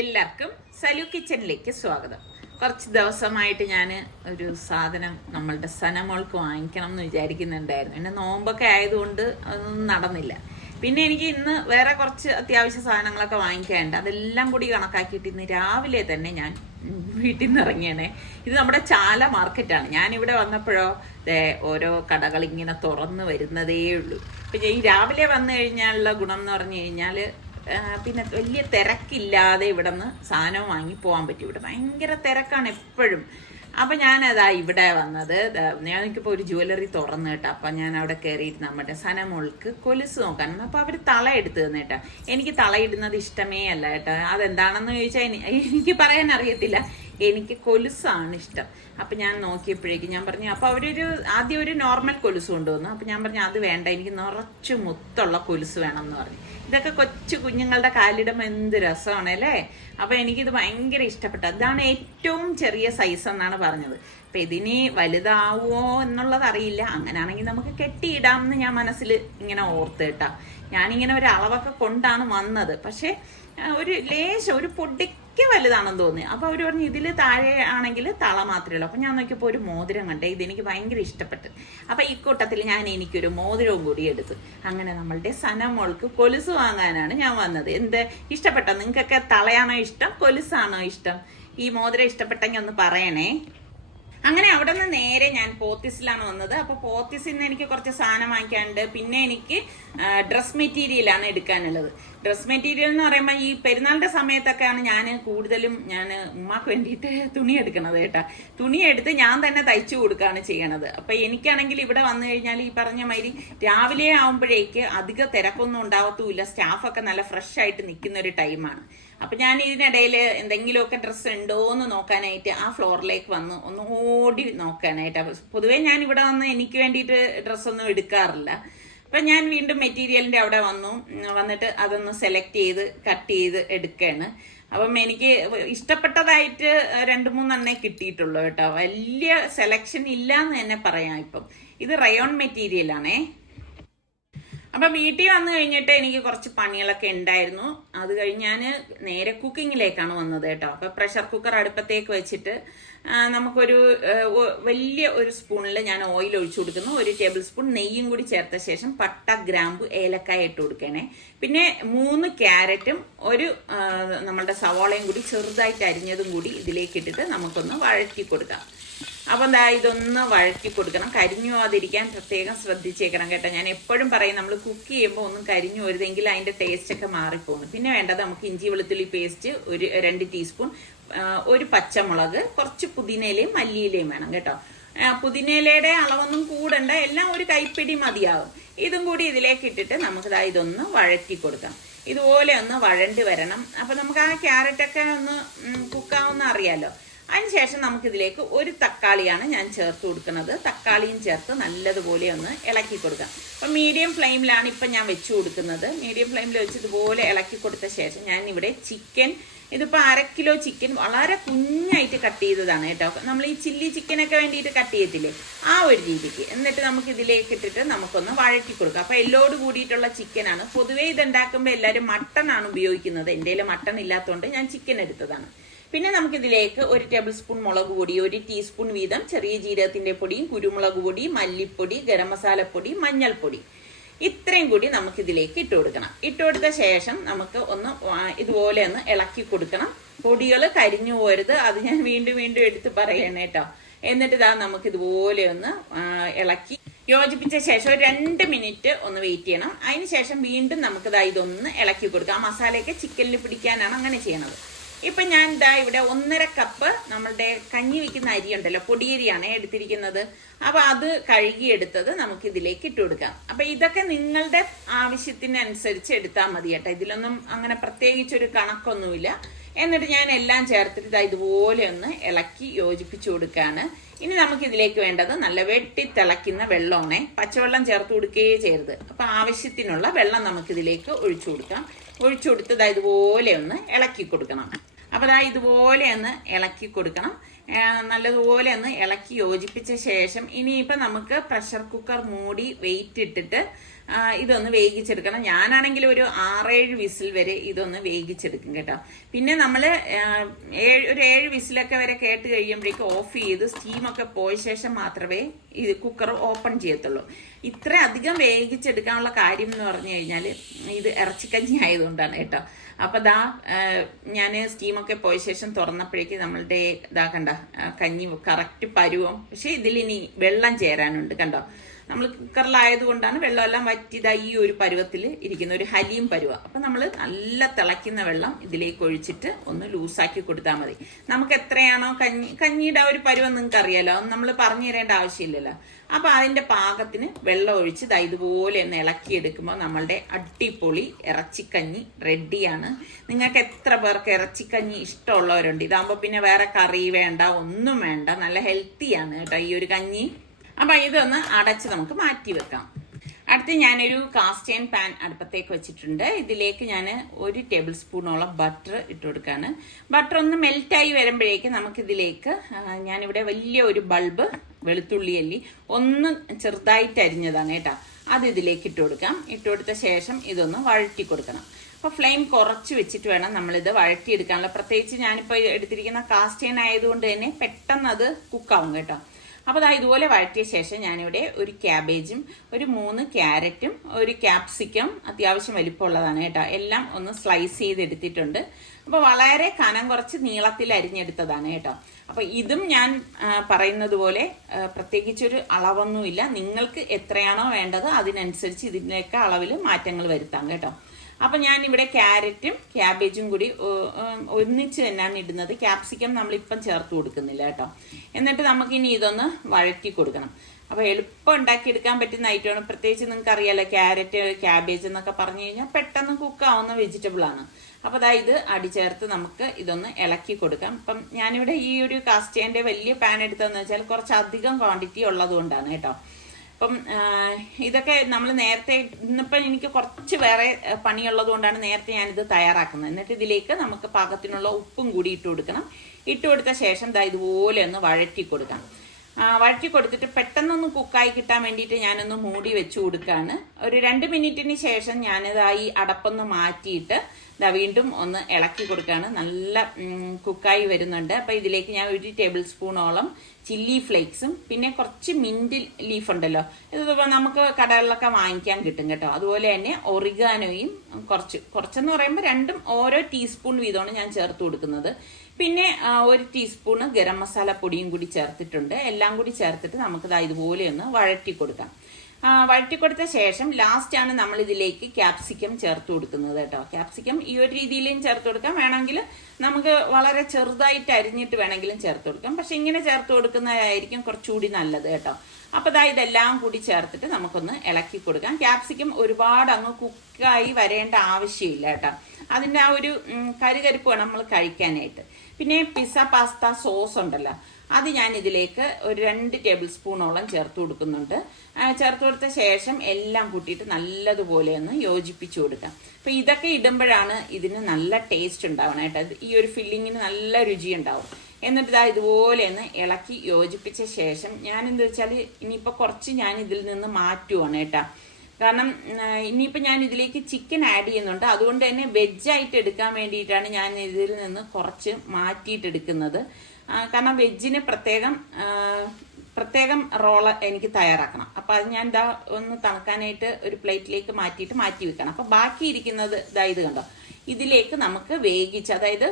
എല്ലാവർക്കും സലു കിച്ചണിലേക്ക് സ്വാഗതം. കുറച്ച് ദിവസമായിട്ട് ഞാൻ ഒരു സാധനം നമ്മളുടെ സനമോൾക്ക് വാങ്ങിക്കണം എന്ന് വിചാരിക്കുന്നുണ്ടായിരുന്നു. പിന്നെ നോമ്പൊക്കെ ആയതുകൊണ്ട് അതൊന്നും നടന്നില്ല. പിന്നെ എനിക്ക് ഇന്ന് വേറെ കുറച്ച് അത്യാവശ്യ സാധനങ്ങളൊക്കെ വാങ്ങിക്കാനുണ്ട്. അതെല്ലാം കൂടി കണക്കാക്കിയിട്ട് ഇന്ന് രാവിലെ തന്നെ ഞാൻ വീട്ടിൽ നിന്ന് ഇറങ്ങിയാണേ. ഇത് നമ്മുടെ ചാല മാർക്കറ്റാണ്. ഞാനിവിടെ വന്നപ്പോഴോ ഓരോ കടകൾ ഇങ്ങനെ തുറന്ന് വരുന്നതേ ഉള്ളൂ. പിന്നെ ഈ രാവിലെ വന്നു കഴിഞ്ഞാലുള്ള ഗുണം എന്ന് പറഞ്ഞു കഴിഞ്ഞാൽ പിന്നെ വലിയ തിരക്കില്ലാതെ ഇവിടെ നിന്ന് സാധനം വാങ്ങി പോകാൻ പറ്റും. ഇവിടെ ഭയങ്കര തിരക്കാണ് എപ്പോഴും. അപ്പം ഞാനതാ ഇവിടെ വന്നത്. ഞാനിപ്പോൾ ഒരു ജ്വല്ലറി തുറന്നു കേട്ടോ. അപ്പം ഞാൻ അവിടെ കയറിയിട്ട് നമ്മുടെ സനമോൾക്ക് കൊലുസ് നോക്കാനാണ്. അപ്പോൾ അവർ തള എടുത്ത് തന്നു കേട്ടോ. എനിക്ക് തളയിടുന്നത് ഇഷ്ടമേ അല്ല കേട്ടോ. അതെന്താണെന്ന് ചോദിച്ചാൽ എനിക്ക് പറയാൻ അറിയത്തില്ല. എനിക്ക് കൊലുസാണ് ഇഷ്ടം. അപ്പം ഞാൻ നോക്കിയപ്പോഴേക്കും ഞാൻ പറഞ്ഞു, അപ്പോൾ ആദ്യം ഒരു നോർമൽ കൊലുസ് കൊണ്ടുവന്നു. അപ്പം ഞാൻ പറഞ്ഞു അത് വേണ്ട, എനിക്ക് നിറച്ച് മുത്തുള്ള കൊലുസ് വേണം എന്ന് പറഞ്ഞു. ഇതൊക്കെ കൊച്ചു കുഞ്ഞുങ്ങളുടെ കാലിടുമ്പോൾ എന്ത് രസമാണ് അല്ലേ. അപ്പം എനിക്കിത് ഭയങ്കര ഇഷ്ടപ്പെട്ടു. അതാണ് ഏറ്റവും ചെറിയ സൈസ് എന്നാണ് പറഞ്ഞത്. അപ്പം ഇതിനി വലുതാവുമോ എന്നുള്ളത് അറിയില്ല. അങ്ങനെയാണെങ്കിൽ നമുക്ക് കെട്ടിയിടാമെന്ന് ഞാൻ മനസ്സിൽ ഇങ്ങനെ ഓർത്ത് കേട്ടാ. ഞാനിങ്ങനെ ഒരു അളവൊക്കെ കൊണ്ടാണ് വന്നത്. പക്ഷേ ഒരു ലേശം ഒരു പൊടിക്ക് വലുതാണെന്ന് തോന്നി. അപ്പോൾ അവർ പറഞ്ഞു ഇതിൽ താഴെ ആണെങ്കിൽ തള മാത്രമേ ഉള്ളൂ. അപ്പം ഞാൻ നോക്കിയപ്പോൾ ഒരു മോതിരം കണ്ടേ. ഇതെനിക്ക് ഭയങ്കര ഇഷ്ടപ്പെട്ടു. അപ്പം ഈ കൂട്ടത്തിൽ എനിക്കൊരു മോതിരവും കൂടി എടുത്തു. അങ്ങനെ നമ്മളുടെ സനമോൾക്ക് കൊലുസ് വാങ്ങാനാണ് ഞാൻ വന്നത്. എന്ത് ഇഷ്ടപ്പെട്ടോ? നിങ്ങൾക്കൊക്കെ തളയാണോ ഇഷ്ടം, കൊലുസാണോ ഇഷ്ടം? ഈ മോതിരം ഇഷ്ടപ്പെട്ടെങ്കിൽ ഒന്ന് പറയണേ. അങ്ങനെ അവിടെ നിന്ന് നേരെ ഞാൻ പോത്തീസിലാണ് വന്നത്. അപ്പോൾ പോത്തീസിൽ നിന്ന് എനിക്ക് കുറച്ച് സാധനം വാങ്ങിക്കാനുണ്ട്. പിന്നെ എനിക്ക് ഡ്രസ് മെറ്റീരിയലാണ് എടുക്കാനുള്ളത്. ഡ്രസ് മെറ്റീരിയൽ എന്ന് പറയുമ്പോൾ ഈ പെരുന്നാളിന്റെ സമയത്തൊക്കെയാണ് ഞാൻ കൂടുതലും ഉമ്മാക്ക് വേണ്ടിയിട്ട് തുണി എടുക്കണത് കേട്ടാ. തുണി എടുത്ത് ഞാൻ തന്നെ തയ്ച്ചു കൊടുക്കുകയാണ് ചെയ്യണത്. അപ്പം എനിക്കാണെങ്കിൽ ഇവിടെ വന്നു കഴിഞ്ഞാൽ ഈ പറഞ്ഞ മാതിരി രാവിലെ ആവുമ്പോഴേക്ക് അധിക തിരക്കൊന്നും ഉണ്ടാവത്തുമില്ല. സ്റ്റാഫൊക്കെ നല്ല ഫ്രഷ് ആയിട്ട് നിൽക്കുന്ന ഒരു ടൈമാണ്. അപ്പൊ ഞാൻ ഇതിനിടയിൽ എന്തെങ്കിലുമൊക്കെ ഡ്രസ്സ് ഉണ്ടോ എന്ന് നോക്കാനായിട്ട് ആ ഫ്ലോറിലേക്ക് വന്ന് ഒന്ന് ഓടി നോക്കാനായിട്ട്. പൊതുവേ ഞാൻ ഇവിടെ വന്ന് എനിക്ക് വേണ്ടിയിട്ട് ഡ്രസ്സൊന്നും എടുക്കാറില്ല. അപ്പൊ ഞാൻ വീണ്ടും മെറ്റീരിയലിന്റെ അവിടെ വന്നിട്ട് അതൊന്ന് സെലക്ട് ചെയ്ത് കട്ട് ചെയ്ത് എടുക്കുകയാണ്. അപ്പം എനിക്ക് ഇഷ്ടപ്പെട്ടതായിട്ട് 2-3 കിട്ടിയിട്ടുള്ളൂ കേട്ടോ. വലിയ സെലക്ഷൻ ഇല്ല എന്ന് തന്നെ പറയാം. ഇപ്പം ഇത് റയോൺ മെറ്റീരിയൽ ആണേ. അപ്പം വീട്ടിൽ വന്നു കഴിഞ്ഞിട്ട് എനിക്ക് കുറച്ച് പണികളൊക്കെ ഉണ്ടായിരുന്നു. അത് കഴിഞ്ഞ് ഞാൻ നേരെ കുക്കിങ്ങിലേക്കാണ് വന്നത് കേട്ടോ. അപ്പം പ്രഷർ കുക്കർ അടുപ്പത്തേക്ക് വെച്ചിട്ട് നമുക്കൊരു വലിയ ഒരു സ്പൂണിൽ ഞാൻ ഓയിൽ ഒഴിച്ചു കൊടുക്കുന്നു. 1 ടേബിൾ സ്പൂൺ നെയ്യും കൂടി ചേർത്ത ശേഷം പട്ട, ഗ്രാമ്പു, ഏലക്കായ ഇട്ട് കൊടുക്കണേ. പിന്നെ 3 ക്യാരറ്റും നമ്മളുടെ സവാളയും കൂടി ചെറുതായിട്ട് അരിഞ്ഞതും കൂടി ഇതിലേക്ക് ഇട്ടിട്ട് നമുക്കൊന്ന് വഴറ്റി കൊടുക്കാം. അപ്പം ഇതൊന്ന് വഴറ്റി കൊടുക്കണം. കരിഞ്ഞു പോകാതിരിക്കാൻ പ്രത്യേകം ശ്രദ്ധിച്ചേക്കണം കേട്ടോ. ഞാൻ എപ്പോഴും പറയും, നമ്മൾ കുക്ക് ചെയ്യുമ്പോൾ ഒന്നും കരിഞ്ഞു വരുതെങ്കിൽ അതിന്റെ ടേസ്റ്റ് ഒക്കെ മാറിപ്പോകുന്നു. പിന്നെ വേണ്ടത് നമുക്ക് ഇഞ്ചി വെളുത്തുള്ളി പേസ്റ്റ് 2 ടീസ്പൂൺ, 1 പച്ചമുളക്, കുറച്ച് പുതിനയിലയും മല്ലിയിലയും വേണം കേട്ടോ. പുതിനയിലയുടെ അളവൊന്നും കൂടണ്ട, എല്ലാം ഒരു കൈപ്പിടി മതിയാകും. ഇതും കൂടി ഇതിലേക്ക് ഇട്ടിട്ട് നമുക്ക് ഇതൊന്ന് വഴറ്റി കൊടുക്കാം. ഇതുപോലെ ഒന്ന് വഴണ്ടി വരണം. അപ്പൊ നമുക്ക് ആ ക്യാരറ്റൊക്കെ ഒന്ന് കുക്കാവുന്ന അറിയാലോ. അതിനുശേഷം നമുക്കിതിലേക്ക് 1 തക്കാളിയാണ് ഞാൻ ചേർത്ത് കൊടുക്കുന്നത്. തക്കാളിയും ചേർത്ത് നല്ലതുപോലെ ഒന്ന് ഇളക്കി കൊടുക്കാം. അപ്പം മീഡിയം ഫ്ലെയിമിലാണ് ഇപ്പം ഞാൻ വെച്ചു കൊടുക്കുന്നത്. മീഡിയം ഫ്ലെയിമിൽ വെച്ച് ഇതുപോലെ ഇളക്കി കൊടുത്ത ശേഷം ഞാൻ ഇവിടെ ചിക്കൻ, ഇതിപ്പോൾ 1/2 കിലോ ചിക്കൻ വളരെ കുഞ്ഞായിട്ട് കട്ട് ചെയ്തതാണ് കേട്ടോ. നമ്മൾ ഈ ചില്ലി ചിക്കനൊക്കെ വേണ്ടിയിട്ട് കട്ട് ചെയ്യത്തില്ലേ, ആ ഒരു രീതിക്ക്. എന്നിട്ട് നമുക്ക് ഇതിലേക്ക് ഇട്ടിട്ട് നമുക്കൊന്ന് വഴറ്റി കൊടുക്കാം. അപ്പം എല്ലോട് കൂടിയിട്ടുള്ള ചിക്കനാണ്. പൊതുവേ ഇതുണ്ടാക്കുമ്പോൾ എല്ലാവരും മട്ടനാണ് ഉപയോഗിക്കുന്നത്. എൻ്റെ കയ്യിൽ മട്ടൺ ഇല്ലാത്തതുകൊണ്ട് ഞാൻ ചിക്കൻ എടുത്തതാണ്. പിന്നെ നമുക്കിതിലേക്ക് 1 ടേബിൾ സ്പൂൺ മുളക് പൊടി, 1 ടീസ്പൂൺ വീതം ചെറിയ ജീരകത്തിന്റെ പൊടിയും, കുരുമുളക് പൊടി, മല്ലിപ്പൊടി, ഗരം മസാലപ്പൊടി, മഞ്ഞൾപ്പൊടി, ഇത്രയും കൂടി നമുക്കിതിലേക്ക് ഇട്ട് കൊടുക്കണം. ഇട്ട് കൊടുത്ത ശേഷം നമുക്ക് ഇതുപോലെ ഒന്ന് ഇളക്കി കൊടുക്കണം. പൊടികൾ കരിഞ്ഞു പോരുത്. അത് ഞാൻ വീണ്ടും വീണ്ടും എടുത്ത് പറയണേ കേട്ടോ. എന്നിട്ട് നമുക്ക് ഇതുപോലെ ഒന്ന് ഇളക്കി യോജിപ്പിച്ച ശേഷം ഒരു 2 മിനിറ്റ് ഒന്ന് വെയിറ്റ് ചെയ്യണം. അതിന് ശേഷം വീണ്ടും നമുക്ക് ഇതൊന്ന് ഇളക്കി കൊടുക്കാം. ആ മസാലയൊക്കെ ചിക്കനിൽ പിടിക്കാനാണ് അങ്ങനെ ചെയ്യണത്. ഇപ്പൊ ഞാൻ ഇവിടെ 1.5 കപ്പ് നമ്മളുടെ കഞ്ഞി വെക്കുന്ന അരി ഉണ്ടല്ലോ, പൊടിയരിയാണ് എടുത്തിരിക്കുന്നത്. അപ്പൊ അത് കഴുകിയെടുത്തത് നമുക്ക് ഇതിലേക്ക് ഇട്ട് കൊടുക്കാം. അപ്പൊ ഇതൊക്കെ നിങ്ങളുടെ ആവശ്യത്തിനനുസരിച്ച് എടുത്താൽ മതി കേട്ടോ. ഇതിലൊന്നും അങ്ങനെ പ്രത്യേകിച്ചൊരു കണക്കൊന്നുമില്ല. എന്നിട്ട് ഞാൻ എല്ലാം ചേർത്തിട്ട് ഇതുപോലെ ഒന്ന് ഇളക്കി യോജിപ്പിച്ചു കൊടുക്കുകയാണ്. ഇനി നമുക്ക് ഇതിലേക്ക് വേണ്ടത് നല്ല വെട്ടി തിളയ്ക്കുന്ന വെള്ളമാണേ. പച്ചവെള്ളം ചേർത്ത് കൊടുക്കുകയേ ചെയ്യരുത്. അപ്പൊ ആവശ്യത്തിനുള്ള വെള്ളം നമുക്ക് ഇതിലേക്ക് ഒഴിച്ചു കൊടുക്കാം. ഒഴിച്ചു കൊടുത്ത് ഇതുപോലെ ഒന്ന് ഇളക്കി കൊടുക്കണം. അപ്പൊ ഇതുപോലെ ഒന്ന് ഇളക്കി കൊടുക്കണം. നല്ലതുപോലെ ഒന്ന് ഇളക്കി യോജിപ്പിച്ച ശേഷം ഇനിയിപ്പോൾ നമുക്ക് പ്രഷർ കുക്കർ മൂടി വെയിറ്റ് ഇട്ടിട്ട് ഇതൊന്ന് വേവിച്ചെടുക്കണം. ഞാനാണെങ്കിൽ ഒരു 6-7 വിസിൽ വരെ ഇതൊന്ന് വേവിച്ചെടുക്കും കേട്ടോ. പിന്നെ നമ്മൾ ഒരു 7 വിസിലൊക്കെ വരെ കേട്ട് കഴിയുമ്പോഴേക്ക് ഓഫ് ചെയ്ത് സ്റ്റീമൊക്കെ പോയ ശേഷം മാത്രമേ ഇത് കുക്കർ ഓപ്പൺ ചെയ്യത്തുള്ളൂ. ഇത്ര അധികം വേവിച്ചെടുക്കാനുള്ള കാര്യം എന്ന് പറഞ്ഞു കഴിഞ്ഞാൽ ഇത് ഇറച്ചിക്കഞ്ഞി ആയതുകൊണ്ടാണ് കേട്ടോ. അപ്പൊ ദാ ഞാൻ സ്റ്റീമൊക്കെ പോയ ശേഷം തുറന്നപ്പോഴേക്ക് നമ്മളുടെ ഇതാ കണ്ട കഞ്ഞി കറക്റ്റ് പരുവം. പക്ഷെ ഇതിലിനി വെള്ളം ചേരാനുണ്ട് കണ്ടോ. നമ്മൾ കുക്കറിലായതുകൊണ്ടാണ് വെള്ളമെല്ലാം വറ്റിയതാ ഈ ഒരു പരുവത്തിൽ ഇരിക്കുന്ന ഒരു ഹലീം പരുവ. അപ്പം നമ്മൾ നല്ല തിളയ്ക്കുന്ന വെള്ളം ഇതിലേക്ക് ഒഴിച്ചിട്ട് ഒന്ന് ലൂസാക്കി കൊടുത്താൽ മതി. നമുക്ക് എത്രയാണോ കഞ്ഞിയുടെ ആ ഒരു പരുവം നിങ്ങൾക്ക് അറിയാലോ, അത് നമ്മൾ പറഞ്ഞു തരേണ്ട ആവശ്യമില്ലല്ലോ. അപ്പം അതിൻ്റെ പാകത്തിന് വെള്ളം ഒഴിച്ച് ഇതുപോലെ ഒന്ന് ഇളക്കിയെടുക്കുമ്പോൾ നമ്മളുടെ അടിപൊളി ഇറച്ചിക്കഞ്ഞി റെഡിയാണ്. നിങ്ങൾക്ക് എത്ര പേർക്ക് ഇറച്ചിക്കഞ്ഞി ഇഷ്ടമുള്ളവരുണ്ട്? ഇതാകുമ്പോൾ പിന്നെ വേറെ കറി വേണ്ട, ഒന്നും വേണ്ട, നല്ല ഹെൽത്തിയാണ് കേട്ടോ ഈ ഒരു കഞ്ഞി. അപ്പൊ ഇതൊന്ന് അടച്ച് നമുക്ക് മാറ്റി വെക്കാം. അടുത്ത് ഞാനൊരു കാസ്റ്റ് അയൺ പാൻ അടുപ്പത്തേക്ക് വെച്ചിട്ടുണ്ട്. ഇതിലേക്ക് ഞാൻ 1 ടേബിൾ സ്പൂണോളം ബട്ടർ ഇട്ട് കൊടുക്കുകയാണ്. ബട്ടർ ഒന്ന് മെൽറ്റായി വരുമ്പോഴേക്ക് നമുക്കിതിലേക്ക് ഞാനിവിടെ വലിയ ഒരു ബൾബ് വെളുത്തുള്ളി അല്ലി ഒന്ന് ചെറുതായിട്ട് അരിഞ്ഞതാണ് കേട്ടോ, അത് ഇതിലേക്ക് ഇട്ട് കൊടുക്കാം. ഇട്ട് കൊടുത്ത ശേഷം ഇതൊന്ന് വഴറ്റി കൊടുക്കണം. അപ്പോൾ ഫ്ലെയിം കുറച്ച് വെച്ചിട്ട് വേണം നമ്മളിത് വഴറ്റിയെടുക്കാനുള്ള. പ്രത്യേകിച്ച് ഞാനിപ്പോൾ എടുത്തിരിക്കുന്ന കാസ്റ്റ് അയൺ ആയതുകൊണ്ട് തന്നെ പെട്ടെന്ന് അത് കുക്കാവും കേട്ടോ. അപ്പോൾ ഇതുപോലെ വഴറ്റിയ ശേഷം ഞാനിവിടെ ഒരു ക്യാബേജും 3 ക്യാരറ്റും 1 ക്യാപ്സിക്കം അത്യാവശ്യം വലിപ്പമുള്ളതാണ് കേട്ടോ, എല്ലാം ഒന്ന് സ്ലൈസ് ചെയ്തെടുത്തിട്ടുണ്ട്. അപ്പോൾ വളരെ കനം കുറച്ച് നീളത്തിൽ അരിഞ്ഞെടുത്തതാണ് കേട്ടോ. അപ്പോൾ ഇതും ഞാൻ പറയുന്നത് പോലെ പ്രത്യേകിച്ചൊരു അളവൊന്നുമില്ല. നിങ്ങൾക്ക് എത്രയാണോ വേണ്ടത് അതിനനുസരിച്ച് ഇതിൻ്റെയൊക്കെ അളവിൽ മാറ്റങ്ങൾ വരുത്താം കേട്ടോ. അപ്പം ഞാനിവിടെ ക്യാരറ്റും ക്യാബേജും കൂടി ഒന്നിച്ച് തന്നെയാണ് ഇടുന്നത്. ക്യാപ്സിക്കം നമ്മളിപ്പം ചേർത്ത് കൊടുക്കുന്നില്ല കേട്ടോ. എന്നിട്ട് നമുക്കിനി ഇതൊന്ന് വഴറ്റി കൊടുക്കണം. അപ്പോൾ എളുപ്പം ഉണ്ടാക്കിയെടുക്കാൻ പറ്റുന്ന ഐറ്റമാണ്. പ്രത്യേകിച്ച് നിങ്ങൾക്ക് അറിയാലോ, ക്യാരറ്റ് ക്യാബേജ് എന്നൊക്കെ പറഞ്ഞു കഴിഞ്ഞാൽ പെട്ടെന്ന് കുക്കാവുന്ന വെജിറ്റബിളാണ്. അപ്പോൾ ഇത് അടിച്ചേർത്ത് നമുക്ക് ഇതൊന്ന് ഇളക്കി കൊടുക്കാം. അപ്പം ഞാനിവിടെ ഈ ഒരു കാസ്റ്റ് അയണിൻ്റെ വലിയ പാൻ എടുത്തതെന്ന് വെച്ചാൽ കുറച്ചധികം ക്വാണ്ടിറ്റി ഉള്ളത് കൊണ്ടാണ് കേട്ടോ. അപ്പം ഇതൊക്കെ നമ്മൾ നേരത്തെ ഇന്നിപ്പം എനിക്ക് കുറച്ച് വേറെ പണിയുള്ളത് കൊണ്ടാണ് നേരത്തെ ഞാനിത് തയ്യാറാക്കുന്നത്. എന്നിട്ട് ഇതിലേക്ക് നമുക്ക് പാകത്തിനുള്ള ഉപ്പും കൂടി ഇട്ട് കൊടുക്കണം. ഇട്ട് കൊടുത്ത ശേഷം ഇതുപോലെ ഒന്ന് വഴറ്റി കൊടുക്കാം. വഴറ്റി കൊടുത്തിട്ട് പെട്ടെന്നൊന്ന് കുക്കായി കിട്ടാൻ വേണ്ടിയിട്ട് ഞാനൊന്ന് മൂടി വെച്ച് കൊടുക്കുകയാണ്. ഒരു 2 മിനിറ്റിന് ശേഷം ഞാനിതായി അടപ്പൊന്ന് മാറ്റിയിട്ട് വീണ്ടും ഒന്ന് ഇളക്കി കൊടുക്കുകയാണ്. നല്ല കുക്കായി വരുന്നുണ്ട്. അപ്പം ഇതിലേക്ക് ഞാൻ 1 ടേബിൾ സ്പൂണോളം ചില്ലി ഫ്ലേക്സും പിന്നെ കുറച്ച് മിന്റ് ലീഫ് ഉണ്ടല്ലോ, ഇതിപ്പോൾ നമുക്ക് കടകളിലൊക്കെ വാങ്ങിക്കാൻ കിട്ടും കേട്ടോ. അതുപോലെ തന്നെ ഒറിഗാനോയും കുറച്ചെന്ന് പറയുമ്പോൾ രണ്ടും ഓരോ ടീസ്പൂൺ വീതമാണ് ഞാൻ ചേർത്ത് കൊടുക്കുന്നത്. പിന്നെ 1 ടീസ്പൂണ് ഗരം മസാല പൊടിയും കൂടി ചേർത്തിട്ടുണ്ട്. എല്ലാം കൂടി ചേർത്തിട്ട് നമുക്ക് ഇതുപോലെ ഒന്ന് വഴറ്റി കൊടുക്കാം. വഴറ്റി കൊടുത്ത ശേഷം ലാസ്റ്റാണ് നമ്മൾ ഇതിലേക്ക് ക്യാപ്സിക്കം ചേർത്ത് കൊടുക്കുന്നത് കേട്ടോ. ക്യാപ്സിക്കം ഈ ഒരു രീതിയിലും ചേർത്ത് കൊടുക്കാം, വേണമെങ്കിൽ നമുക്ക് വളരെ ചെറുതായിട്ട് അരിഞ്ഞിട്ട് വേണമെങ്കിലും ചേർത്ത് കൊടുക്കാം. പക്ഷെ ഇങ്ങനെ ചേർത്ത് കൊടുക്കുന്നതായിരിക്കും കുറച്ചുകൂടി നല്ലത് കേട്ടോ. അപ്പോൾ ഇതെല്ലാം കൂടി ചേർത്തിട്ട് നമുക്കൊന്ന് ഇളക്കി കൊടുക്കാം. ക്യാപ്സിക്കം ഒരുപാട് അങ്ങ് കുക്കായി വരേണ്ട ആവശ്യമില്ല കേട്ടോ. അതിൻ്റെ ആ ഒരു കരുകരുപ്പ് വേണം നമ്മൾ കഴിക്കാനായിട്ട്. പിന്നെ പിസ്സ പാസ്ത സോസ് ഉണ്ടല്ലോ, അത് ഞാൻ ഇതിലേക്ക് ഒരു 2 ടേബിൾ സ്പൂണോളം ചേർത്ത് കൊടുക്കുന്നുണ്ട്. ചേർത്ത് കൊടുത്ത ശേഷം എല്ലാം കൂട്ടിയിട്ട് നല്ലതുപോലെ ഒന്ന് യോജിപ്പിച്ചു കൊടുക്കാം. അപ്പം ഇതൊക്കെ ഇടുമ്പോഴാണ് ഇതിന് നല്ല ടേസ്റ്റ് ഉണ്ടാവണം കേട്ടോ. ഈ ഒരു ഫില്ലിങ്ങിന് നല്ല രുചി ഉണ്ടാവും. എന്നിട്ട് ഇതുപോലെ ഒന്ന് ഇളക്കി യോജിപ്പിച്ച ശേഷം ഞാൻ എന്താ വെച്ചാൽ ഇനിയിപ്പോൾ കുറച്ച് ഞാൻ ഇതിൽ നിന്ന് മാറ്റുവാണ് കേട്ടോ. കാരണം ഇനിയിപ്പോൾ ഞാൻ ഇതിലേക്ക് ചിക്കൻ ആഡ് ചെയ്യുന്നുണ്ട്. അതുകൊണ്ട് തന്നെ വെജായിട്ട് എടുക്കാൻ വേണ്ടിയിട്ടാണ് ഞാൻ ഇതിൽ നിന്ന് കുറച്ച് മാറ്റിയിട്ട് എടുക്കുന്നത്. കാരണം വെജിന് പ്രത്യേകം റോള് എനിക്ക് തയ്യാറാക്കണം. അപ്പം അത് ഞാൻ ഒന്ന് തണുക്കാനായിട്ട് ഒരു പ്ലേറ്റിലേക്ക് മാറ്റി വെക്കണം. അപ്പം ബാക്കി ഇരിക്കുന്നത് ഇത് കണ്ടോ, ഇതിലേക്ക് നമുക്ക് വേവിച്ച്, അതായത്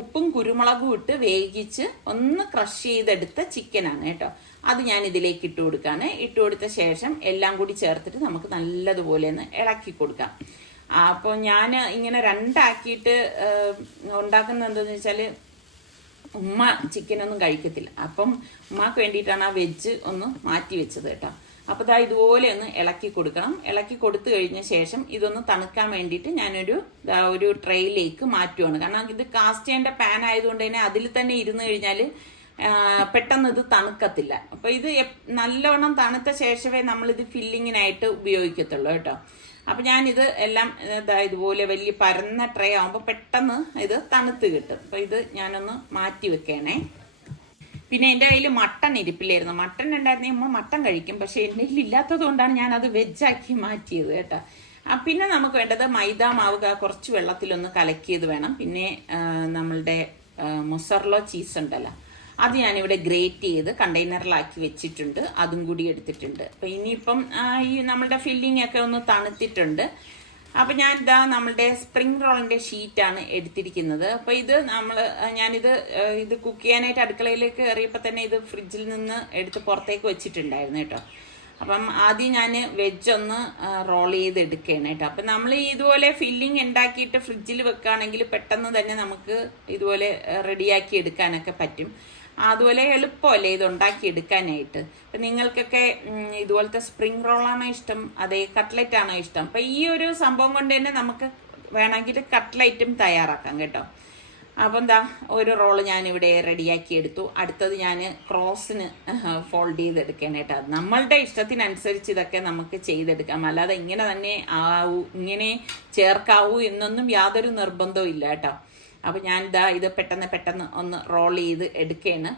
ഉപ്പും കുരുമുളകും ഇട്ട് വേവിച്ച് ഒന്ന് ക്രഷ് ചെയ്തെടുത്ത ചിക്കനാണ് കേട്ടോ. അത് ഞാൻ ഇതിലേക്ക് ഇട്ട് കൊടുക്കുകയാണ്. ഇട്ട് കൊടുത്ത ശേഷം എല്ലാം കൂടി ചേർത്തിട്ട് നമുക്ക് നല്ലതുപോലെ ഒന്ന് ഇളക്കി കൊടുക്കാം. അപ്പോൾ ഞാൻ ഇങ്ങനെ 2 ആക്കിയിട്ട് ഉണ്ടാക്കുന്നത് എന്താണെന്ന് വെച്ചാൽ ഉമ്മ ചിക്കനൊന്നും കഴിക്കത്തില്ല. അപ്പം ഉമ്മക്ക് വേണ്ടിയിട്ടാണ് ആ വെജ് ഒന്ന് മാറ്റി വെച്ചത് കേട്ടോ. അപ്പോൾ ഇതുപോലെ ഒന്ന് ഇളക്കി കൊടുക്കണം. ഇളക്കി കൊടുത്തു കഴിഞ്ഞ ശേഷം ഇതൊന്ന് തണുക്കാൻ വേണ്ടിയിട്ട് ഞാനൊരു ട്രേയിലേക്ക് മാറ്റുവാണ്. കാരണം ഇത് കാസ്റ്റ് ചെയ്യേണ്ട പാൻ ആയതുകൊണ്ട് തന്നെ അതിൽ തന്നെ ഇരുന്ന് കഴിഞ്ഞാൽ പെട്ടെന്ന് ഇത് തണുക്കത്തില്ല. അപ്പോൾ ഇത് നല്ലോണം തണുത്ത ശേഷമേ നമ്മളിത് ഫില്ലിങ്ങിനായിട്ട് ഉപയോഗിക്കത്തുള്ളൂ കേട്ടോ. അപ്പം ഞാനിത് എല്ലാം ഇതുപോലെ വലിയ പരന്ന ട്രേ ആകുമ്പോൾ പെട്ടെന്ന് ഇത് തണുത്ത് കിട്ടും. അപ്പം ഇത് ഞാനൊന്ന് മാറ്റി വെക്കണേ. പിന്നെ എൻ്റെ കയ്യിൽ മട്ടൺ ഇരിപ്പില്ലായിരുന്നു. മട്ടൺ ഉണ്ടായിരുന്നെങ്കിൽ നമ്മൾ മട്ടൺ കഴിക്കും, പക്ഷെ എൻ്റെ കയ്യിൽ ഇല്ലാത്തത് കൊണ്ടാണ് ഞാൻ അത് വെജാക്കി മാറ്റിയത് കേട്ടോ. പിന്നെ നമുക്ക് വേണ്ടത് മൈദ മാവ് കുറച്ച് വെള്ളത്തിലൊന്ന് കലക്കിയത് വേണം. പിന്നെ നമ്മളുടെ മൊസറല്ലോ ചീസ് ഉണ്ടല്ലോ, അത് ഞാനിവിടെ ഗ്രേറ്റ് ചെയ്ത് കണ്ടെയ്നറിലാക്കി വെച്ചിട്ടുണ്ട്, അതും കൂടി എടുത്തിട്ടുണ്ട്. അപ്പം ഇനിയിപ്പം ഈ നമ്മളുടെ ഫില്ലിംഗ് ഒക്കെ ഒന്ന് തണുത്തിട്ടുണ്ട്. അപ്പം ഞാൻ ഇതാ നമ്മളുടെ സ്പ്രിംഗ് റോളിൻ്റെ ഷീറ്റാണ് എടുത്തിരിക്കുന്നത്. അപ്പോൾ ഞാനിത് കുക്ക് ചെയ്യാനായിട്ട് അടുക്കളയിലേക്ക് കയറിയപ്പോൾ തന്നെ ഇത് ഫ്രിഡ്ജിൽ നിന്ന് എടുത്ത് പുറത്തേക്ക് വെച്ചിട്ടുണ്ടായിരുന്നു കേട്ടോ. അപ്പം ആദ്യം ഞാൻ വെജ് ഒന്ന് റോൾ ചെയ്ത് എടുക്കുകയാണ് കേട്ടോ. അപ്പം നമ്മൾ ഇതുപോലെ ഫില്ലിംഗ് ഉണ്ടാക്കിയിട്ട് ഫ്രിഡ്ജിൽ വെക്കുകയാണെങ്കിൽ പെട്ടെന്ന് തന്നെ നമുക്ക് ഇതുപോലെ റെഡിയാക്കി എടുക്കാനൊക്കെ പറ്റും. അതുപോലെ എളുപ്പമല്ലേ ഇത് ഉണ്ടാക്കിയെടുക്കാനായിട്ട്. അപ്പം നിങ്ങൾക്കൊക്കെ ഇതുപോലത്തെ സ്പ്രിംഗ് റോളാണോ ഇഷ്ടം, അതേ കട്ട്ലറ്റ് ആണോ ഇഷ്ടം? അപ്പം ഈ ഒരു സംഭവം കൊണ്ട് തന്നെ നമുക്ക് വേണമെങ്കിൽ കട്ട്ലറ്റും തയ്യാറാക്കാം കേട്ടോ. അപ്പം എന്താ ഒരു റോള് ഞാനിവിടെ റെഡിയാക്കി എടുത്തു. അടുത്തത് ഞാൻ ക്രോസിന് ഫോൾഡ് ചെയ്തെടുക്കണം കേട്ടോ. നമ്മളുടെ ഇഷ്ടത്തിനനുസരിച്ച് ഇതൊക്കെ നമുക്ക് ചെയ്തെടുക്കാം, അല്ലാതെ ഇങ്ങനെ തന്നെ ഇങ്ങനെ ചേർക്കാവൂ എന്നൊന്നും യാതൊരു നിർബന്ധവും ഇല്ല കേട്ടോ. അപ്പം ഞാൻ ഇത് പെട്ടെന്ന് ഒന്ന് റോൾ ചെയ്ത് എടുക്കുകയാണ്.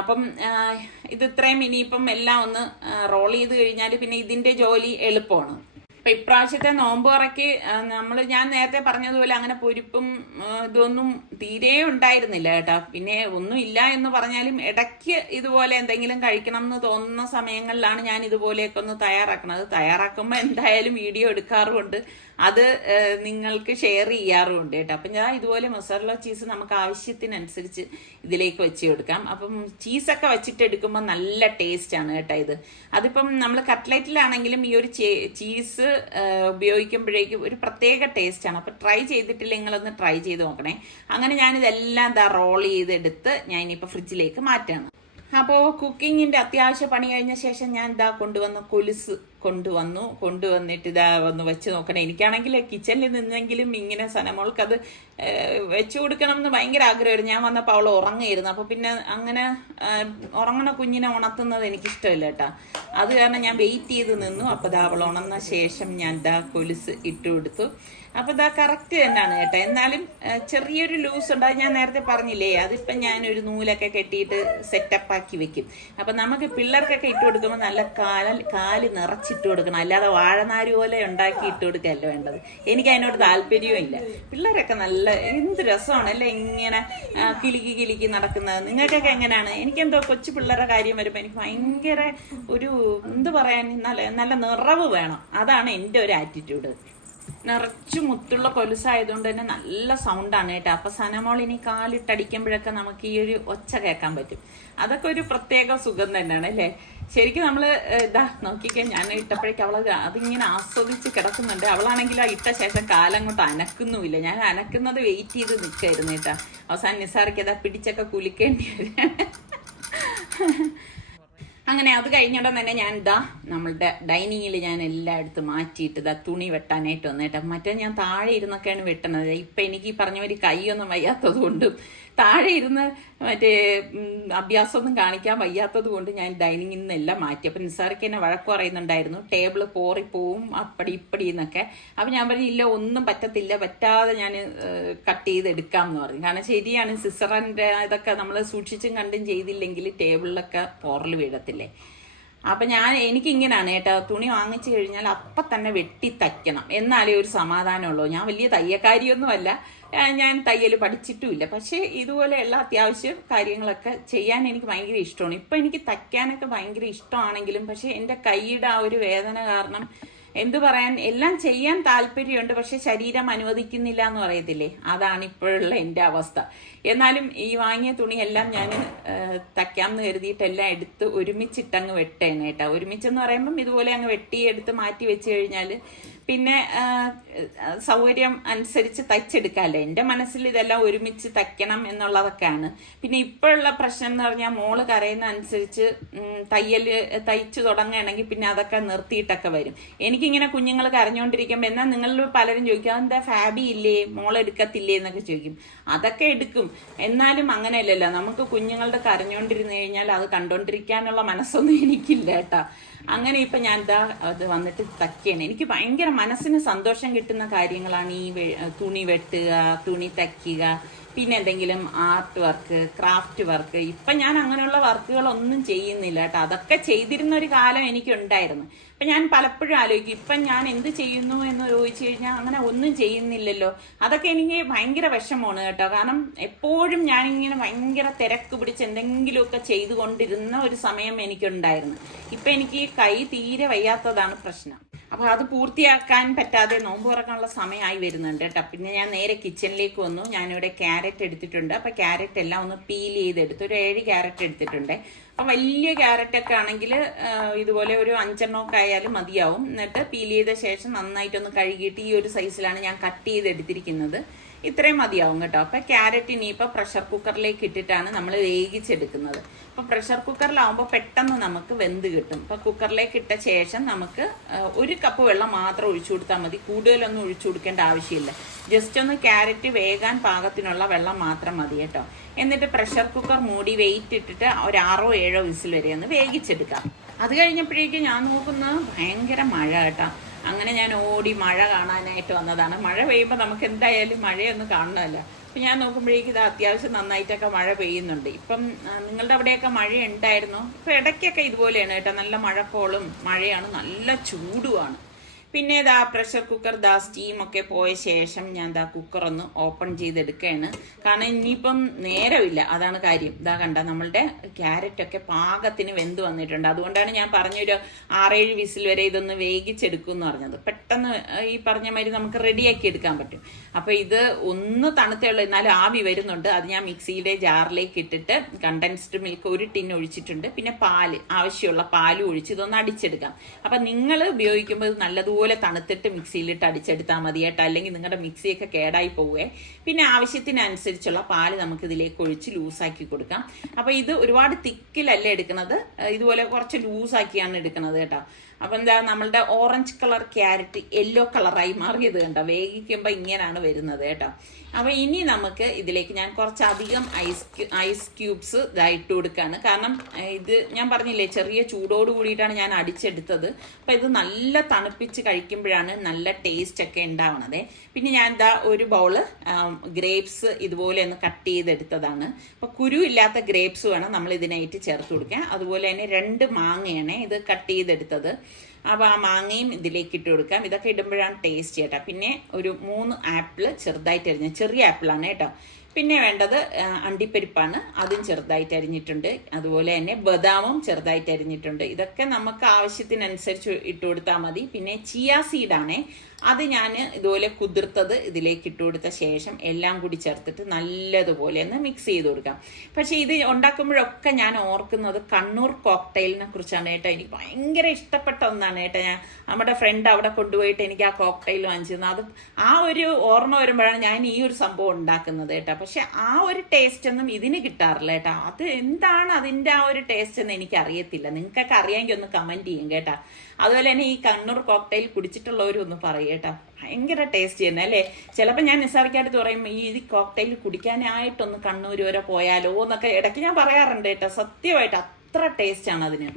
അപ്പം ഇത് ഇത്രയും ഇനിയിപ്പം എല്ലാം ഒന്ന് റോൾ ചെയ്ത് കഴിഞ്ഞാൽ പിന്നെ ഇതിൻ്റെ ജോലി എളുപ്പമാണ്. അപ്പം ഇപ്രാവശ്യത്തെ നോമ്പ് തുറയ്ക്ക് ഞാൻ നേരത്തെ പറഞ്ഞതുപോലെ അങ്ങനെ പൊരിപ്പും ഇതൊന്നും തീരെ ഉണ്ടായിരുന്നില്ല കേട്ടോ. പിന്നെ ഒന്നും ഇല്ല എന്ന് പറഞ്ഞാലും ഇടയ്ക്ക് ഇതുപോലെ എന്തെങ്കിലും കഴിക്കണം എന്ന് തോന്നുന്ന സമയങ്ങളിലാണ് ഞാൻ ഇതുപോലെയൊക്കെ ഒന്ന് തയ്യാറാക്കുന്നത്. തയ്യാറാക്കുമ്പോൾ എന്തായാലും വീഡിയോ എടുക്കാറുമുണ്ട്, അത് നിങ്ങൾക്ക് ഷെയർ ചെയ്യാറുമുണ്ട് കേട്ടോ. അപ്പം ഞാൻ ഇതുപോലെ മൊസറല്ല ചീസ് നമുക്ക് ആവശ്യത്തിനനുസരിച്ച് ഇതിലേക്ക് വെച്ച് കൊടുക്കാം. അപ്പം ചീസൊക്കെ വെച്ചിട്ട് എടുക്കുമ്പോൾ നല്ല ടേസ്റ്റാണ് കേട്ടോ ഇത്. അതിപ്പം നമ്മൾ കട്ട്ലറ്റിലാണെങ്കിലും ഈ ഒരു ചീസ് ഉപയോഗിക്കുമ്പോഴേക്കും ഒരു പ്രത്യേക ടേസ്റ്റാണ്. അപ്പം ട്രൈ ചെയ്തിട്ടില്ല, നിങ്ങളൊന്ന് ട്രൈ ചെയ്ത് നോക്കണേ. അങ്ങനെ ഞാനിതെല്ലാം റോൾ ചെയ്തെടുത്ത് ഞാൻ ഇനിയിപ്പോൾ ഫ്രിഡ്ജിലേക്ക് മാറ്റാണ്. അപ്പോൾ കുക്കിങ്ങിൻ്റെ അത്യാവശ്യ പണി കഴിഞ്ഞ ശേഷം ഞാൻ കൊലുസ് കൊണ്ടുവന്നിട്ട് ഒന്ന് വെച്ച് നോക്കണം. എനിക്കാണെങ്കിൽ കിച്ചണിൽ നിന്നെങ്കിലും ഇങ്ങനെ സനമോൾക്ക് അത് വെച്ചു കൊടുക്കണം എന്ന് ഭയങ്കര ആഗ്രഹമായിരുന്നു. ഞാൻ വന്നപ്പോൾ അവൾ ഉറങ്ങായിരുന്നു. അപ്പോൾ പിന്നെ അങ്ങനെ ഉറങ്ങണ കുഞ്ഞിനെ ഉണർത്തുന്നത് എനിക്കിഷ്ടമില്ല കേട്ടോ. അത് കാരണം ഞാൻ വെയിറ്റ് ചെയ്ത് നിന്നു. അപ്പോൾ അവൾ ഉണർന്ന ശേഷം ഞാൻ കൊലുസ് ഇട്ട് കൊടുത്തു. അപ്പോൾ കറക്റ്റ് തന്നെയാണ് കേട്ടോ. എന്നാലും ചെറിയൊരു ലൂസ് ഉണ്ട്, അത് ഞാൻ നേരത്തെ പറഞ്ഞില്ലേ. അതിപ്പം ഞാനൊരു നൂലൊക്കെ കെട്ടിയിട്ട് സെറ്റപ്പാക്കി വെക്കും. അപ്പം നമുക്ക് പിള്ളേർക്കൊക്കെ ഇട്ട് കൊടുക്കുമ്പോൾ നല്ല കാല് നിറച്ചിട്ട് കൊടുക്കണം, അല്ലാതെ വാഴനാര് പോലെ ഉണ്ടാക്കി ഇട്ട് കൊടുക്കുകയല്ല വേണ്ടത്. എനിക്ക് അതിനോട് താല്പര്യവും ഇല്ല. പിള്ളേരൊക്കെ നല്ല എന്ത് രസമാണ് അല്ലേ ഇങ്ങനെ കിലുക്കി നടക്കുന്നത്. നിങ്ങൾക്കൊക്കെ എങ്ങനെയാണ്? എനിക്കെന്തോ കൊച്ചു പിള്ളേരുടെ കാര്യം വരുമ്പോൾ എനിക്ക് ഭയങ്കര ഒരു എന്ത് പറയാൻ, നല്ല നിറവ് വേണം. അതാണ് എൻ്റെ ഒരു ആറ്റിറ്റ്യൂഡ്. നിറച്ചു മുത്തുള്ള കൊലുസായതുകൊണ്ട് തന്നെ നല്ല സൗണ്ടാണ് കേട്ടോ. അപ്പൊ സനമോൾ ഇനി കാലിട്ടടിക്കുമ്പോഴൊക്കെ നമുക്ക് ഈ ഒരു ഒച്ച കേൾക്കാൻ പറ്റും. അതൊക്കെ ഒരു പ്രത്യേക സുഖം തന്നെയാണ് അല്ലേ. ശരിക്കും നമ്മള് നോക്കിക്കേ, ഞാൻ ഇട്ടപ്പോഴേക്കും അവള് അതിങ്ങനെ ആസ്വദിച്ച് കിടക്കുന്നുണ്ട്. അവളാണെങ്കിൽ ആ ഇട്ട ശേഷം കാലങ്ങോട്ട് അനക്കുന്നുമില്ല. ഞാൻ അനക്കുന്നത് വെയിറ്റ് ചെയ്ത് നിൽക്കായിരുന്നു കേട്ടാ. അവസാനം നിസാറിക്ക് പിടിച്ചൊക്കെ കുലിക്കേണ്ടി വരും. അങ്ങനെ അത് കഴിഞ്ഞുടൻ തന്നെ ഞാൻ നമ്മളുടെ ഡൈനിങ്ങിൽ ഞാൻ എല്ലായിടത്തും മാറ്റിയിട്ട് തുണി വെട്ടാനായിട്ട് വന്നേട്ടാ. മറ്റേ ഞാൻ താഴെ ഇരുന്നൊക്കെയാണ് വെട്ടണത്. ഇപ്പം എനിക്ക് പറഞ്ഞ ഒരു കൈയൊന്നും വയ്യാത്തത് കൊണ്ടും താഴെ ഇരുന്ന് മറ്റേ അഭ്യാസമൊന്നും കാണിക്കാൻ വയ്യാത്തത് കൊണ്ട് ഞാൻ ഡൈനിങ്ങിൽ നിന്നെല്ലാം മാറ്റി. അപ്പം നിസാർക്ക് എന്നെ വഴക്ക് പറയുന്നുണ്ടായിരുന്നു, ടേബിൾ പോറിപ്പോവും അപ്പടി ഇപ്പടി എന്നൊക്കെ. അപ്പം ഞാൻ പറഞ്ഞു ഇല്ല, ഒന്നും പറ്റാതെ ഞാൻ കട്ട് ചെയ്തെടുക്കാം എന്ന് പറഞ്ഞു. കാരണം ശരിയാണ്, സിസറിൻ്റെ ഇതൊക്കെ നമ്മൾ സൂക്ഷിച്ചും കണ്ടും ചെയ്തില്ലെങ്കിൽ ടേബിളിലൊക്കെ പോറൽ വീഴത്തില്ലേ. അപ്പം എനിക്കിങ്ങനെയാണ് കേട്ടോ, തുണി വാങ്ങിച്ചു കഴിഞ്ഞാൽ അപ്പം തന്നെ വെട്ടി തയ്ക്കണം, എന്നാലേ ഒരു സമാധാനമുള്ളൂ. ഞാൻ വലിയ തയ്യക്കാരിയൊന്നുമല്ല, ഞാൻ തയ്യൽ പഠിച്ചിട്ടുമില്ല. പക്ഷേ ഇതുപോലെയുള്ള അത്യാവശ്യം കാര്യങ്ങളൊക്കെ ചെയ്യാൻ എനിക്ക് ഭയങ്കര ഇഷ്ടമാണ്. ഇപ്പം എനിക്ക് തയ്ക്കാനൊക്കെ ഭയങ്കര ഇഷ്ടമാണെങ്കിലും പക്ഷേ എൻ്റെ കൈയുടെ ആ ഒരു വേദന കാരണം എന്തു പറയാൻ, എല്ലാം ചെയ്യാൻ താല്പര്യമുണ്ട്, പക്ഷെ ശരീരം അനുവദിക്കുന്നില്ല എന്ന് പറയത്തില്ലേ, അതാണ് ഇപ്പോഴുള്ള എൻ്റെ അവസ്ഥ. എന്നാലും ഈ വാങ്ങിയ തുണിയെല്ലാം ഞാൻ തയ്ക്കാമെന്ന് കരുതിയിട്ടെല്ലാം എടുത്ത് ഒരുമിച്ചിട്ടങ്ങ് വെട്ടേനെ കേട്ടോ. ഒരുമിച്ചെന്ന് പറയുമ്പം ഇതുപോലെ അങ്ങ് വെട്ടിയെടുത്ത് മാറ്റി വെച്ച് കഴിഞ്ഞാൽ പിന്നെ സൗകര്യം അനുസരിച്ച് തയ്ച്ചെടുക്കാമല്ലോ. എൻ്റെ മനസ്സിൽ ഇതെല്ലാം ഒരുമിച്ച് തയ്ക്കണം എന്നുള്ളതൊക്കെയാണ്. പിന്നെ ഇപ്പോഴുള്ള പ്രശ്നം എന്ന് പറഞ്ഞാൽ മോള് കരയുന്ന അനുസരിച്ച് തയ്ച്ചു തുടങ്ങുകയാണെങ്കിൽ പിന്നെ അതൊക്കെ നിർത്തിയിട്ടൊക്കെ വരും. എനിക്കിങ്ങനെ കുഞ്ഞുങ്ങൾ കരഞ്ഞുകൊണ്ടിരിക്കുമ്പോൾ എന്നാൽ നിങ്ങൾ പലരും ചോദിക്കും എന്താ ഫാബി ഇല്ലേ, മോളെടുക്കത്തില്ലേ എന്നൊക്കെ ചോദിക്കും. അതൊക്കെ എടുക്കും, എന്നാലും അങ്ങനെയല്ലല്ലോ. നമുക്ക് കുഞ്ഞുങ്ങളുടെ കരഞ്ഞുകൊണ്ടിരുന്ന് കഴിഞ്ഞാൽ അത് കണ്ടുകൊണ്ടിരിക്കാനുള്ള മനസ്സൊന്നും എനിക്കില്ല കേട്ടോ. അങ്ങനെ ഇപ്പം ഞാൻ അത് വന്നിട്ട് തയ്ക്കുകയാണ്. എനിക്ക് ഭയങ്കര മനസ്സിന് സന്തോഷം കിട്ടുന്ന കാര്യങ്ങളാണ് ഈ തുണി വെട്ടുക, തുണി തയ്ക്കുക. പിന്നെ എന്തെങ്കിലും ആർട്ട് വർക്ക്, ക്രാഫ്റ്റ് വർക്ക്. ഇപ്പം ഞാൻ അങ്ങനെയുള്ള വർക്കുകളൊന്നും ചെയ്യുന്നില്ല കേട്ടോ. അതൊക്കെ ചെയ്തിരുന്ന ഒരു കാലം എനിക്കുണ്ടായിരുന്നു. അപ്പം ഞാൻ പലപ്പോഴും ആലോചിക്കും, ഇപ്പം ഞാൻ എന്ത് ചെയ്യുന്നു എന്ന് ചോദിച്ചു കഴിഞ്ഞാൽ അങ്ങനെ ഒന്നും ചെയ്യുന്നില്ലല്ലോ. അതൊക്കെ എനിക്ക് ഭയങ്കര വിഷമമാണ് കേട്ടോ. കാരണം എപ്പോഴും ഞാനിങ്ങനെ ഭയങ്കര തിരക്ക് പിടിച്ച് എന്തെങ്കിലുമൊക്കെ ചെയ്തുകൊണ്ടിരുന്ന ഒരു സമയം എനിക്കുണ്ടായിരുന്നു. ഇപ്പം എനിക്ക് കൈ തീരെ വയ്യാത്തതാണ് പ്രശ്നം. അപ്പോൾ അത് പൂർത്തിയാക്കാൻ പറ്റാതെ നോമ്പ് തുറക്കാനുള്ള സമയമായി വരുന്നുണ്ട് കേട്ടോ. പിന്നെ ഞാൻ നേരെ കിച്ചണിലേക്ക് വന്നു. ഞാനിവിടെ ക്യാരറ്റ് എടുത്തിട്ടുണ്ട്. അപ്പോൾ ക്യാരറ്റ് എല്ലാം ഒന്ന് പീൽ ചെയ്തെടുത്തു. ഒരു 7 ക്യാരറ്റ് എടുത്തിട്ടുണ്ട്. അപ്പം വലിയ ക്യാരറ്റൊക്കെ ആണെങ്കിൽ ഇതുപോലെ ഒരു 5 ആയാലും മതിയാവും. എന്നിട്ട് പീൽ ചെയ്ത ശേഷം നന്നായിട്ടൊന്ന് കഴുകിയിട്ട് ഈ ഒരു സൈസിലാണ് ഞാൻ കട്ട് ചെയ്തെടുത്തിരിക്കുന്നത്. ഇത്രയും മതിയാവും കേട്ടോ. അപ്പം ക്യാരറ്റ് ഇനിയിപ്പോൾ പ്രഷർ കുക്കറിലേക്ക് ഇട്ടിട്ടാണ് നമ്മൾ വേവിച്ചെടുക്കുന്നത്. അപ്പോൾ പ്രഷർ കുക്കറിലാവുമ്പോൾ പെട്ടെന്ന് നമുക്ക് വെന്ത് കിട്ടും. അപ്പോൾ കുക്കറിലേക്ക് ഇട്ട ശേഷം നമുക്ക് 1 കപ്പ് വെള്ളം മാത്രം ഒഴിച്ചു കൊടുത്താൽ മതി. കൂടുതലൊന്നും ഒഴിച്ചു കൊടുക്കേണ്ട ആവശ്യമില്ല. ജസ്റ്റ് ഒന്ന് ക്യാരറ്റ് വേകാൻ പാകത്തിനുള്ള വെള്ളം മാത്രം മതി കേട്ടോ. എന്നിട്ട് പ്രഷർ കുക്കർ മൂടി വെയിറ്റ് ഇട്ടിട്ട് ഒരു 6-7 വിസിൽ വരെ ഒന്ന് വേവിച്ചെടുക്കാം. അത് കഴിഞ്ഞപ്പോഴേക്കും ഞാൻ നോക്കുന്നത് ഭയങ്കര മഴ കേട്ടോ. അങ്ങനെ ഞാൻ ഓടി മഴ കാണാനായിട്ട് വന്നതാണ്. മഴ പെയ്യുമ്പോൾ നമുക്ക് എന്തായാലും മഴയൊന്നും കാണണമല്ലോ. അപ്പം ഞാൻ നോക്കുമ്പോഴേക്കും ഇത് അത്യാവശ്യം നന്നായിട്ടൊക്കെ മഴ പെയ്യുന്നുണ്ട്. ഇപ്പം നിങ്ങളുടെ അവിടെയൊക്കെ മഴ ഉണ്ടായിരുന്നു? ഇപ്പം ഇടയ്ക്കൊക്കെ ഇതുപോലെയാണ് കേട്ടോ. നല്ല മഴക്കോളും മഴയാണ്, നല്ല ചൂടുമാണ്. പിന്നെ ഇതാ പ്രഷർ കുക്കർ സ്റ്റീമൊക്കെ പോയ ശേഷം ഞാൻ കുക്കർ ഒന്ന് ഓപ്പൺ ചെയ്തെടുക്കുകയാണ്. കാരണം ഇനിയിപ്പം നേരമില്ല, അതാണ് കാര്യം. കണ്ട നമ്മളുടെ ക്യാരറ്റൊക്കെ പാകത്തിന് വെന്ത് വന്നിട്ടുണ്ട്. അതുകൊണ്ടാണ് ഞാൻ പറഞ്ഞൊരു 6-7 വിസിൽ വരെ ഇതൊന്ന് വേവിച്ചെടുക്കും എന്ന് പറഞ്ഞത്. പെട്ടെന്ന് ഈ പറഞ്ഞ മാതിരി നമുക്ക് റെഡിയാക്കി എടുക്കാൻ പറ്റും. അപ്പോൾ ഇത് ഒന്ന് തണുത്തേ ഉള്ളൂ, എന്നാലും ആവി വരുന്നുണ്ട്. അത് ഞാൻ മിക്സിയുടെ ജാറിലേക്ക് ഇട്ടിട്ട് കണ്ടൻസ്ഡ് മിൽക്ക് 1 ടിൻ ഒഴിച്ചിട്ടുണ്ട്. പിന്നെ ആവശ്യമുള്ള പാലും ഒഴിച്ച് ഇതൊന്ന് അടിച്ചെടുക്കാം. അപ്പം നിങ്ങൾ ഉപയോഗിക്കുമ്പോൾ ഇത് നല്ലതുപോലെ തണുത്തിട്ട് മിക്സിയിലിട്ട് അടിച്ചെടുത്താൽ മതി കേട്ടോ. അല്ലെങ്കിൽ നിങ്ങളുടെ മിക്സിയൊക്കെ കേടായി പോവേ. പിന്നെ ആവശ്യത്തിനനുസരിച്ചുള്ള പാല് നമുക്ക് ഇതിലേക്ക് ഒഴിച്ച് ലൂസാക്കി കൊടുക്കാം. അപ്പോൾ ഇത് ഒരുപാട് തിക്കിലല്ല എടുക്കുന്നത്, ഇതുപോലെ കുറച്ച് ലൂസാക്കിയാണ് എടുക്കുന്നത് കേട്ടോ. അപ്പം നമ്മളുടെ ഓറഞ്ച് കളർ ക്യാരറ്റ് യെല്ലോ കളറായി മാറിയത് കണ്ടോ. വേവിക്കുമ്പോൾ ഇങ്ങനെയാണ് വരുന്നത് കേട്ടോ. അപ്പോൾ ഇനി നമുക്ക് ഇതിലേക്ക് ഞാൻ കുറച്ചധികം ഐസ് ക്യൂബ്സ് ഇട്ട് കൊടുക്കുകയാണ്. കാരണം ഇത് ഞാൻ പറഞ്ഞില്ലേ, ചെറിയ ചൂടോട് കൂടിയിട്ടാണ് ഞാൻ അടിച്ചെടുത്തത്. അപ്പോൾ ഇത് നല്ല തണുപ്പിച്ച് കഴിക്കുമ്പോഴാണ് നല്ല ടേസ്റ്റ് ഒക്കെ ഉണ്ടാവണത്. പിന്നെ ഞാൻ ഒരു ബൗള് ഗ്രേപ്സ് ഇതുപോലെ ഒന്ന് കട്ട് ചെയ്തെടുത്തതാണ്. അപ്പോൾ കുരു ഇല്ലാത്ത ഗ്രേപ്സ് വേണം നമ്മൾ ഇതിനായിട്ട് ചേർത്ത് കൊടുക്കാൻ. അതുപോലെ തന്നെ 2 മാങ്ങയാണ് ഇത് കട്ട് ചെയ്തെടുത്തത്. അപ്പോൾ ആ മാങ്ങയും ഇതിലേക്ക് ഇട്ട് കൊടുക്കാം. ഇതൊക്കെ ഇടുമ്പോഴാണ് ടേസ്റ്റ് കേട്ടോ. പിന്നെ ഒരു 3 ആപ്പിൾ ചെറുതായിട്ട് അരിഞ്ഞ ചെറിയ ആപ്പിളാണ് കേട്ടോ. പിന്നെ വേണ്ടത് അണ്ടിപ്പരിപ്പാണ്, അതും ചെറുതായിട്ട് അരിഞ്ഞിട്ടുണ്ട്. അതുപോലെ തന്നെ ബദാമും ചെറുതായിട്ട് അരിഞ്ഞിട്ടുണ്ട്. ഇതൊക്കെ നമുക്ക് ആവശ്യത്തിനനുസരിച്ച് ഇട്ട് കൊടുത്താൽ മതി. പിന്നെ ചിയ സീഡാണേ, അത് ഞാൻ ഇതുപോലെ കുതിർത്തത് ഇതിലേക്ക് ഇട്ട് കൊടുത്ത ശേഷം എല്ലാം കൂടി ചേർത്തിട്ട് നല്ലതുപോലെ ഒന്ന് മിക്സ് ചെയ്ത് കൊടുക്കാം. പക്ഷേ ഇത് ഉണ്ടാക്കുമ്പോഴൊക്കെ ഞാൻ ഓർക്കുന്നത് കണ്ണൂർ കോക്ടെയിലിനെ കുറിച്ചാണ് കേട്ടോ. എനിക്ക് ഭയങ്കര ഇഷ്ടപ്പെട്ട ഒന്നാണ് കേട്ടോ. നമ്മുടെ ഫ്രണ്ട് അവിടെ കൊണ്ടുപോയിട്ട് എനിക്ക് ആ കോക്ടെയിൽ വാങ്ങിച്ചു തന്നു. അത് ആ ഒരു ഓർമ്മ വരുമ്പോഴാണ് ഞാൻ ഈ ഒരു സംഭവം ഉണ്ടാക്കുന്നത് കേട്ടോ. പക്ഷെ ആ ഒരു ടേസ്റ്റ് ഒന്നും ഇതിന് കിട്ടാറില്ല കേട്ടോ. അത് എന്താണ് അതിൻ്റെ ആ ഒരു ടേസ്റ്റ് എന്ന് എനിക്ക് അറിയത്തില്ല. നിങ്ങൾക്കൊക്കെ അറിയാമെങ്കിൽ ഒന്ന് കമൻറ്റ് ചെയ്യും കേട്ടോ. അതുപോലെ തന്നെ ഈ കണ്ണൂർ കോക്ടെയിൽ കുടിച്ചിട്ടുള്ളവരും ഒന്ന് പറയും കേട്ടോ. ഭയങ്കര ടേസ്റ്റ് തന്നെ അല്ലേ. ചിലപ്പോൾ ഞാൻ നിസ്സാറിക്കായിട്ട് പറയും ഈ കോക്ടെയിൽ കുടിക്കാനായിട്ടൊന്ന് കണ്ണൂർ വരെ പോയാലോ എന്നൊക്കെ ഇടയ്ക്ക് ഞാൻ പറയാറുണ്ട് കേട്ടോ. സത്യമായിട്ട് അത്ര ടേസ്റ്റാണ് അതിന്.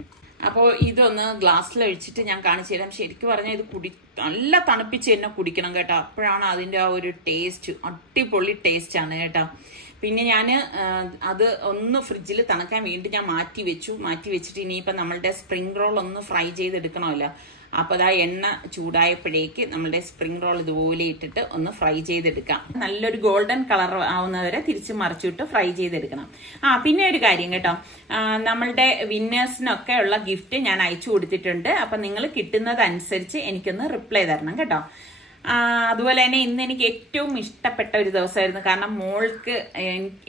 അപ്പോൾ ഇതൊന്ന് ഗ്ലാസ്സിലൊഴിച്ചിട്ട് ഞാൻ കാണിച്ചു തരാം. ശരിക്കും പറഞ്ഞാൽ ഇത് നല്ല തണുപ്പിച്ച് തന്നെ കുടിക്കണം കേട്ടോ. അപ്പോഴാണ് അതിൻ്റെ ആ ഒരു ടേസ്റ്റ്, അടിപൊളി ടേസ്റ്റാണ് കേട്ടോ. പിന്നെ ഞാൻ അത് ഒന്ന് ഫ്രിഡ്ജിൽ തണുക്കാൻ വീണ്ടും ഞാൻ മാറ്റി വെച്ചിട്ട് ഇനിയിപ്പോൾ നമ്മളുടെ സ്പ്രിംഗ് റോൾ ഒന്ന് ഫ്രൈ ചെയ്തെടുക്കണമല്ലോ. അപ്പോൾ അതാ എണ്ണ ചൂടായപ്പോഴേക്ക് നമ്മളുടെ സ്പ്രിംഗ് റോൾ ഇതുപോലെ ഇട്ടിട്ട് ഒന്ന് ഫ്രൈ ചെയ്തെടുക്കാം. നല്ലൊരു ഗോൾഡൻ കളർ ആവുന്നവരെ തിരിച്ച് മറിച്ചിട്ട് ഫ്രൈ ചെയ്തെടുക്കണം. പിന്നെ ഒരു കാര്യം കേട്ടോ, നമ്മളുടെ വിന്നേഴ്സിനൊക്കെ ഉള്ള ഗിഫ്റ്റ് ഞാൻ അയച്ചു കൊടുത്തിട്ടുണ്ട്. അപ്പം നിങ്ങൾ കിട്ടുന്നതനുസരിച്ച് എനിക്കൊന്ന് റിപ്ലൈ തരണം കേട്ടോ. അതുപോലെ തന്നെ ഇന്ന് എനിക്ക് ഏറ്റവും ഇഷ്ടപ്പെട്ട ഒരു ദിവസമായിരുന്നു. കാരണം മോൾക്ക്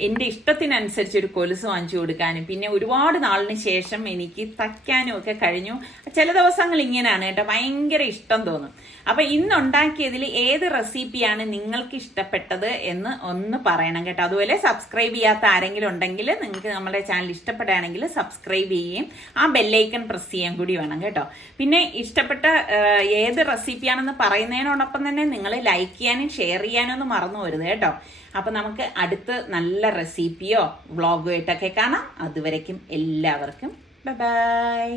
എൻ്റെ ഇഷ്ടത്തിനനുസരിച്ച് ഒരു കൊലുസ് വാങ്ങിച്ചു കൊടുക്കാനും പിന്നെ ഒരുപാട് നാളിന് ശേഷം എനിക്ക് തയ്ക്കാനും ഒക്കെ കഴിഞ്ഞു. ചില ദിവസങ്ങൾ ഇങ്ങനെയാണ് കേട്ടോ, ഭയങ്കര ഇഷ്ടം തോന്നും. അപ്പൊ ഇന്നുണ്ടാക്കിയതിൽ ഏത് റെസിപ്പിയാണ് നിങ്ങൾക്ക് ഇഷ്ടപ്പെട്ടത് എന്ന് ഒന്ന് പറയണം കേട്ടോ. അതുപോലെ സബ്സ്ക്രൈബ് ചെയ്യാത്ത ആരെങ്കിലും ഉണ്ടെങ്കിൽ നിങ്ങൾക്ക് നമ്മുടെ ചാനൽ ഇഷ്ടപ്പെടുകയാണെങ്കിൽ സബ്സ്ക്രൈബ് ചെയ്യുകയും ആ ബെല്ലൈക്കൺ പ്രസ് ചെയ്യാൻ കൂടി വേണം കേട്ടോ. പിന്നെ ഇഷ്ടപ്പെട്ട ഏത് റെസിപ്പിയാണെന്ന് പറയുന്നതിനോടൊപ്പം തന്നെ നിങ്ങൾ ലൈക്ക് ചെയ്യാനും ഷെയർ ചെയ്യാനും ഒന്നും മറന്നു വരുത് കേട്ടോ. അപ്പൊ നമുക്ക് അടുത്ത് നല്ല റെസിപ്പിയോ വ്ളോഗോ ആയിട്ടൊക്കെ കാണാം. അതുവരയ്ക്കും എല്ലാവർക്കും ബൈ ബൈ.